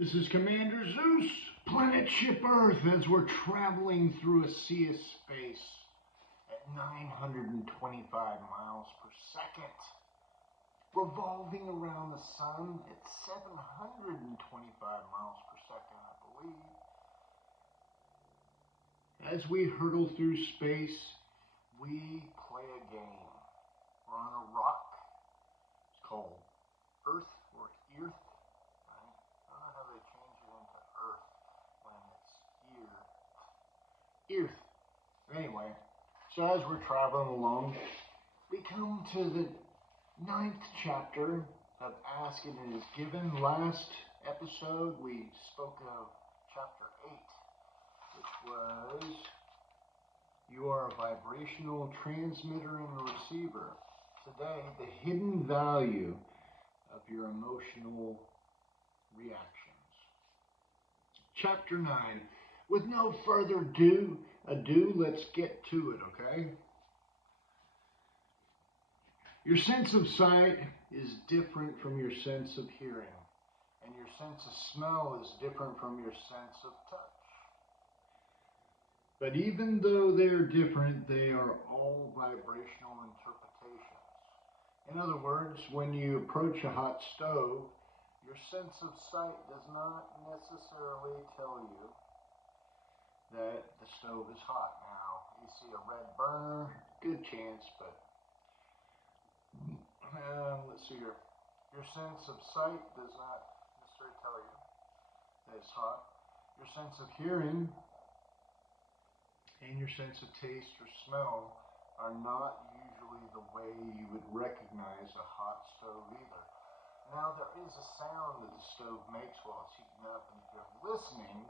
This is Commander Zeus, planet ship Earth, as we're traveling through a sea of space at 925 miles per second, revolving around the sun at 725 miles per second, I believe. As we hurtle through space, we play a game. We're on a rock. It's called Earth or Earth. Earth. Anyway, so as we're traveling along, we come to the 9th chapter of Ask and It Is Given. Last episode we spoke of chapter 8, which was you are a vibrational transmitter and receiver. Today, the hidden value of your emotional reactions. Chapter 9. With no further ado, let's get to it, okay? Your sense of sight is different from your sense of hearing, and your sense of smell is different from your sense of touch. But even though they're different, they are all vibrational interpretations. In other words, when you approach a hot stove, your sense of sight does not necessarily tell you that the stove is hot. Now, you see a red burner, good chance, but let's see here. Your sense of sight does not necessarily tell you that it's hot. Your sense of hearing and your sense of taste or smell are not usually the way you would recognize a hot stove either. Now, there is a sound that the stove makes while it's heating up, and if you're listening,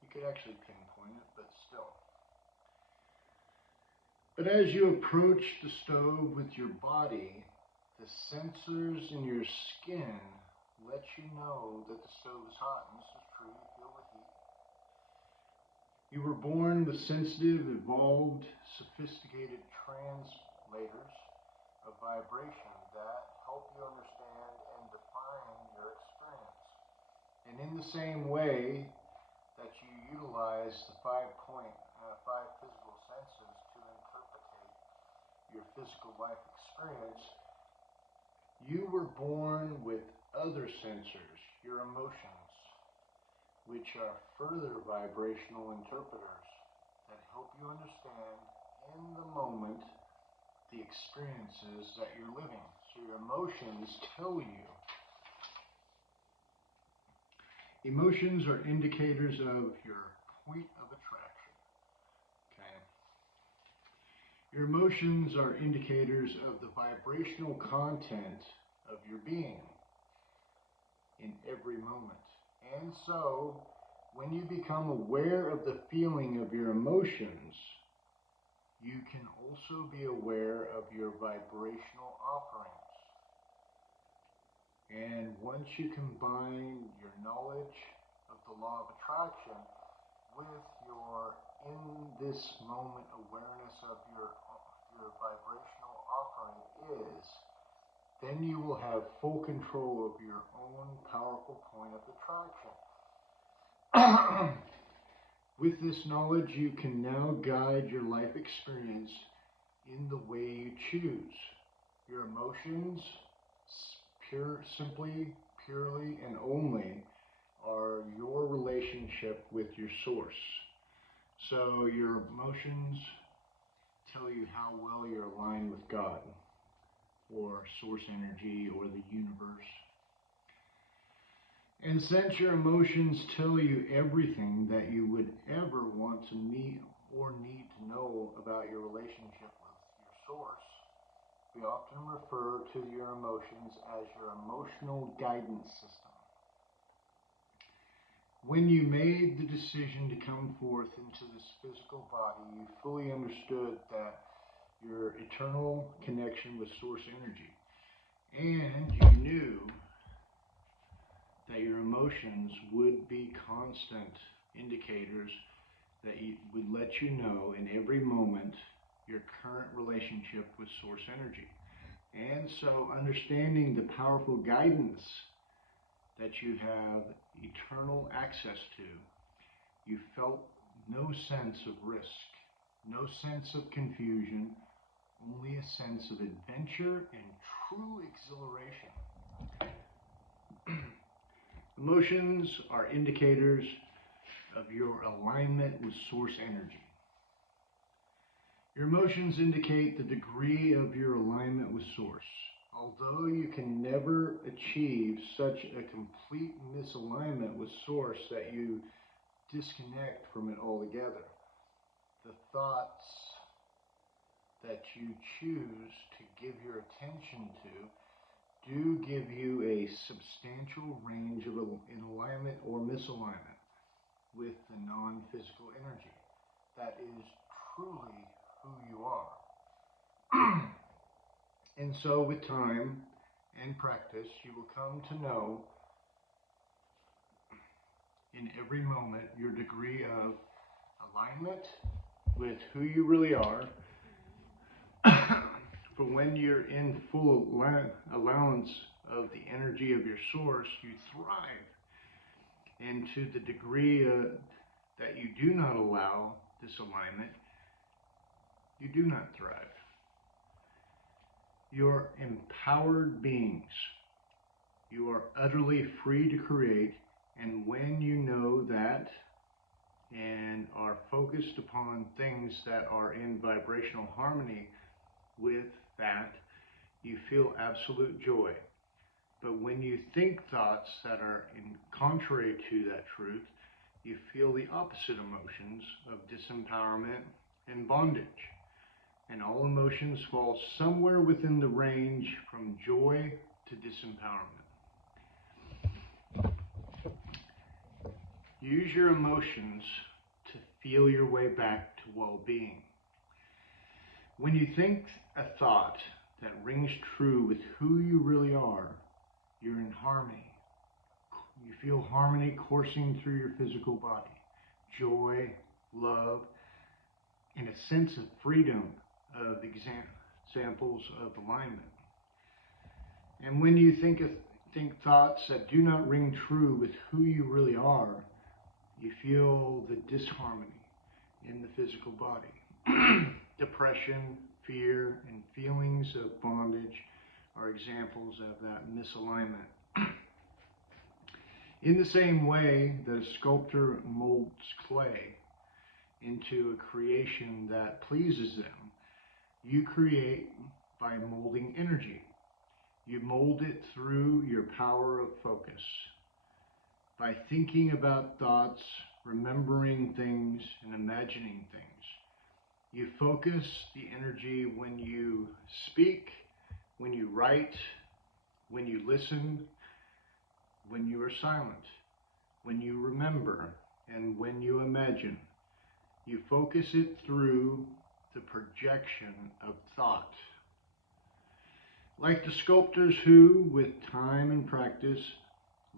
you could actually pinpoint it, but still. But as you approach the stove with your body, the sensors in your skin let you know that the stove is hot, and this is true, you feel the heat. You were born with sensitive, evolved, sophisticated translators of vibration that help you understand and define your experience. And in the same way that you utilize the five physical senses to interpret your physical life experience, you were born with other sensors, your emotions, which are further vibrational interpreters that help you understand in the moment the experiences that you're living. So your emotions tell you. Emotions are indicators of your point of attraction. Okay. Your emotions are indicators of the vibrational content of your being in every moment. And so, when you become aware of the feeling of your emotions, you can also be aware of your vibrational offerings. And once you combine your knowledge of the law of attraction with your in this moment awareness of your vibrational offering then you will have full control of your own powerful point of attraction. With this knowledge, you can now guide your life experience in the way you choose. Your emotions, purely, and only are your relationship with your source. So your emotions tell you how well you're aligned with God, or source energy, or the universe. And since your emotions tell you everything that you would ever want to need or need to know about your relationship with your source, we often refer to your emotions as your emotional guidance system. When you made the decision to come forth into this physical body, you fully understood that your eternal connection with source energy. And you knew that your emotions would be constant indicators that would let you know in every moment your current relationship with source energy. And so understanding the powerful guidance that you have eternal access to. You felt no sense of risk, no sense of confusion, only a sense of adventure and true exhilaration. Emotions are indicators of your alignment with source energy. Your emotions indicate the degree of your alignment with source. Although you can never achieve such a complete misalignment with source that you disconnect from it altogether, the thoughts that you choose to give your attention to do give you a substantial range of in alignment or misalignment with the non-physical energy that is truly who you are. And so with time and practice, you will come to know in every moment your degree of alignment with who you really are. For when you're in full allowance of the energy of your source, you thrive. And to the degree that you do not allow this alignment, you do not thrive. You're empowered beings. You are utterly free to create, and when you know that and are focused upon things that are in vibrational harmony with that, you feel absolute joy. But when you think thoughts that are contrary to that truth, you feel the opposite emotions of disempowerment and bondage. And all emotions fall somewhere within the range from joy to disempowerment. Use your emotions to feel your way back to well-being. When you think a thought that rings true with who you really are, you're in harmony. You feel harmony coursing through your physical body. Joy, love, and a sense of freedom of examples of alignment. And when you think thoughts that do not ring true with who you really are, you feel the disharmony in the physical body. Depression, fear, and feelings of bondage are examples of that misalignment. In the same way that a sculptor molds clay into a creation that pleases them, you create by molding energy. You mold it through your power of focus. By thinking about thoughts, remembering things, and imagining things. You focus the energy when you speak, when you write, when you listen, when you are silent, when you remember, and when you imagine. You focus it through the projection of thought. Like the sculptors who, with time and practice,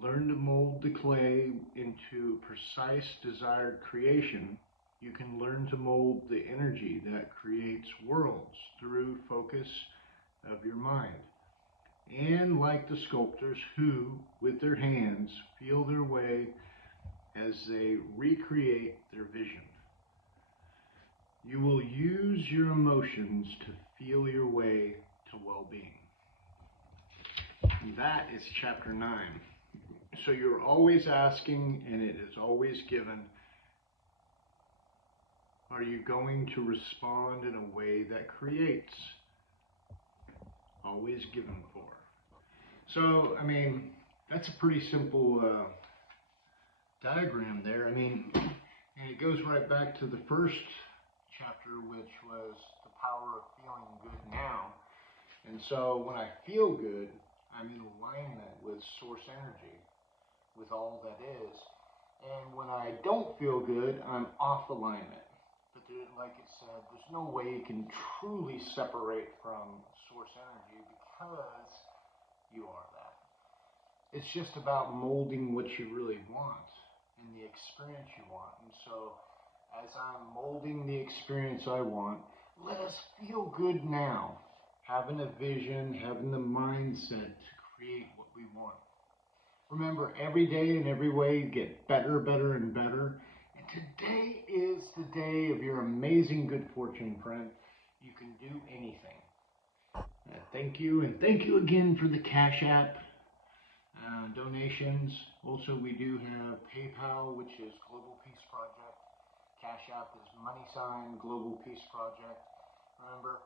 learn to mold the clay into precise desired creation, you can learn to mold the energy that creates worlds through focus of your mind. And like the sculptors who, with their hands, feel their way as they recreate their vision. You will use your emotions to feel your way to well-being. And that is chapter 9. So you're always asking, and it is always given, are you going to respond in a way that creates? Always given for. So, I mean, that's a pretty simple diagram there. I mean, and it goes right back to the first chapter, which was the power of feeling good now. And so when I feel good, I'm in alignment with source energy, with all that is. And when I don't feel good, I'm off alignment. But there, like it said, there's no way you can truly separate from source energy because you are that. It's just about molding what you really want and the experience you want. And so as I'm molding the experience I want, let us feel good now. Having a vision, having the mindset to create what we want. Remember, every day in every way you get better, better, and better. And today is the day of your amazing good fortune, friend. You can do anything. Thank you, and thank you again for the Cash App donations. Also, we do have PayPal, which is Global Peace Project. Cash App is $ Global Peace Project. Remember,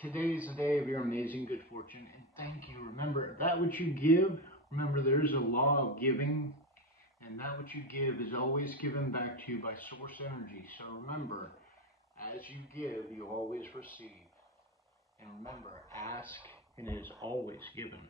today is the day of your amazing good fortune, and thank you. Remember, that which you give, remember there is a law of giving, and that which you give is always given back to you by source energy. So remember, as you give, you always receive. And remember, ask, and it is always given.